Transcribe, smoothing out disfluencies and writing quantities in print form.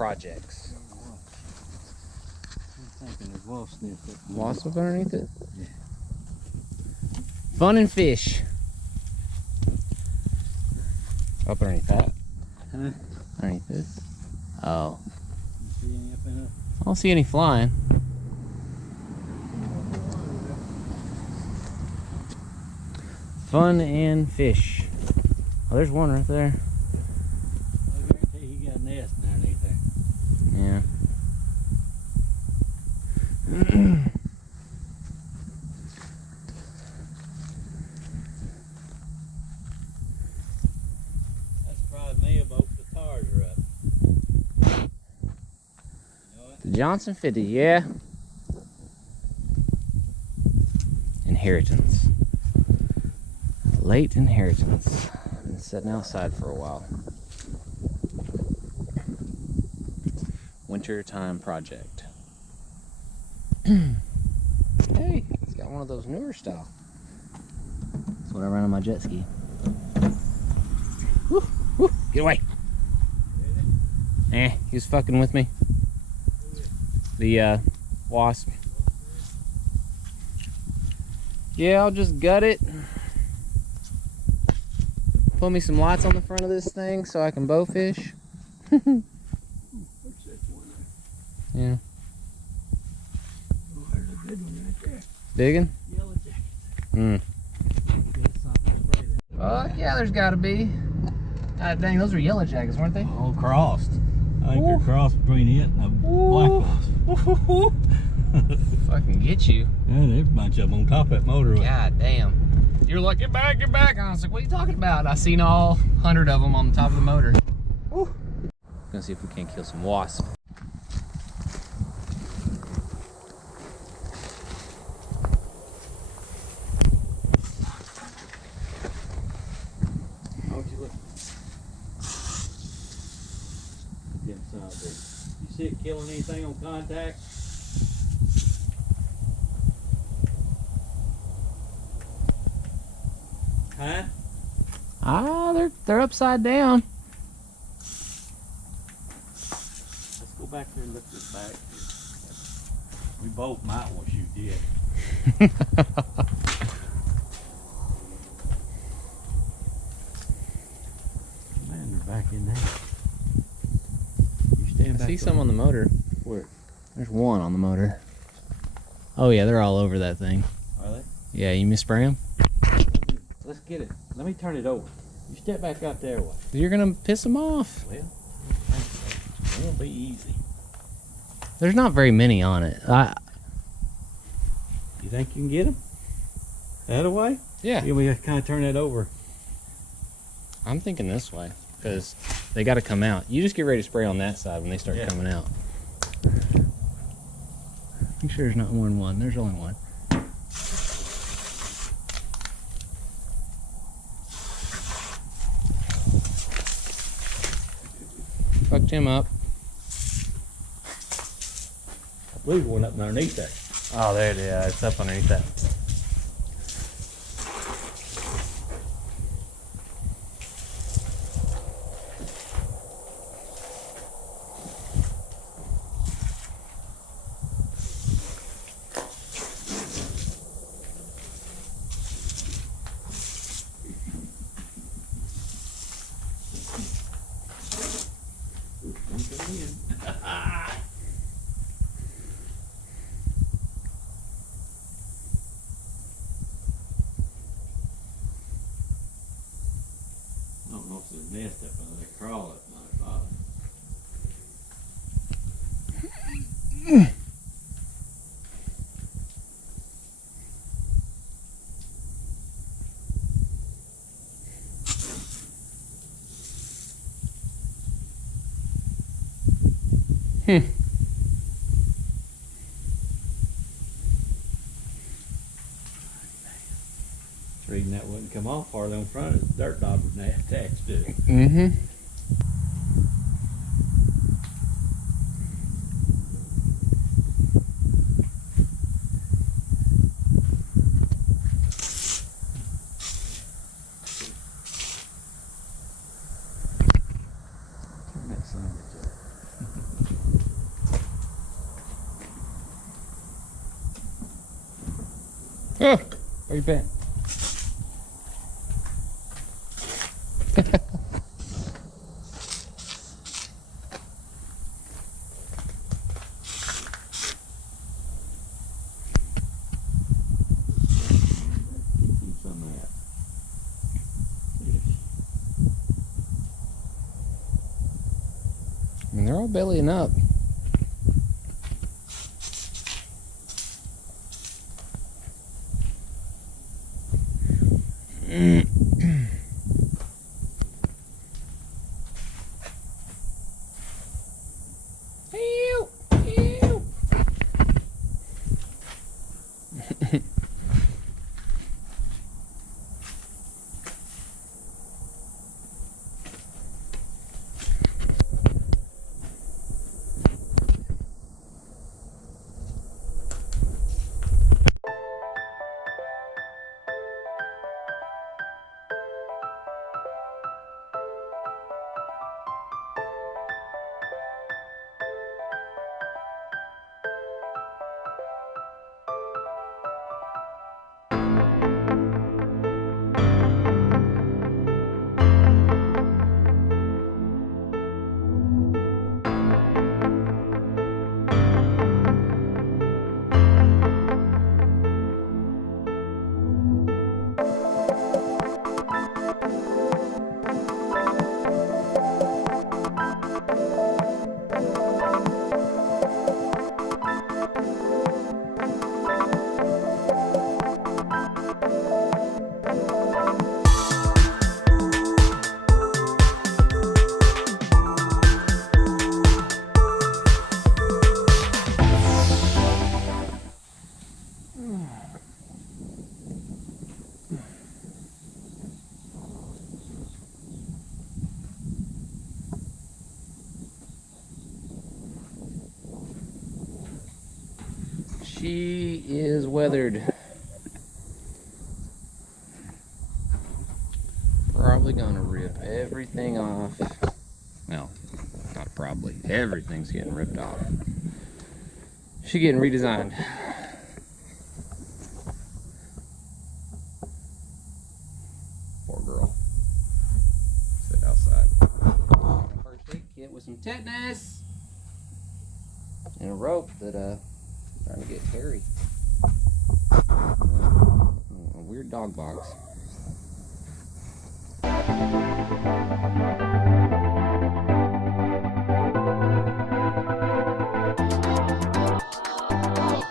projects. I'm thinking there's wasp Wasp up underneath it? Yeah. Fun and fish. Up underneath that? Huh? Underneath this? Oh. You see any up in there? I don't see any flying. Fun and fish. Oh, there's one right there. I guarantee he got a nest underneath there. Yeah. That surprised me about the tars are up. You know what? The Johnson 50, yeah. Inheritance. Late inheritance. Been sitting outside for a while. Wintertime project. Hey, it's got one of those newer style. That's what I run on my jet ski. Woo, woo, get away. He was fucking with me. The wasp. Yeah, I'll just gut it. Put me some lights on the front of this thing so I can bow fish. Yeah. Oh, there's a good one right there. Big one? Yellow jacket. Fuck yeah, there's gotta be. God dang, those are yellow jackets, weren't they? All crossed. I think they're crossed between it and the black ones. Fucking get you. Yeah, there's a bunch of them on top of that motor. God damn. You're like, get back, get back. And I was like, what are you talking about? I seen all 100 of them on the top of the motor. Woo. Gonna see if we can't kill some wasps. You see it killing anything on contact? Huh? Ah, they're upside down. Let's go back there and look this back. We both might want to shoot dead. Man, they're back in there. You stand back. I see some on the motor. Where? There's one on the motor. Oh yeah, they're all over that thing. Are they? Yeah, you spray them? Let's get it. Let me turn it over. You step back out there. What? You're gonna piss them off. Well, it won't be easy. There's not very many on it. You think you can get them? That away? Yeah. Yeah, we gotta kind of turn that over. I'm thinking this way because they got to come out. You just get ready to spray on that side when they start coming out. Make sure there's not more than one. There's only one. Fucked him up. I believe one up underneath there. Oh, there it is. Yeah, it's up underneath that. I don't know if there's a nest up under there. Crawl up my bottom. Reading that wouldn't come off hardly on front of the dirt dog was attached to it. Mm-hmm. Turn that son of a bitch up. Oh, where you been? I mean, they're all bellying up. Ew, ew. She is weathered. Probably gonna rip everything off. Well, not probably. Everything's getting ripped off. She's getting redesigned. Poor girl. Sit outside. First aid kit with some tetanus and a rope that trying to get hairy. A weird dog box.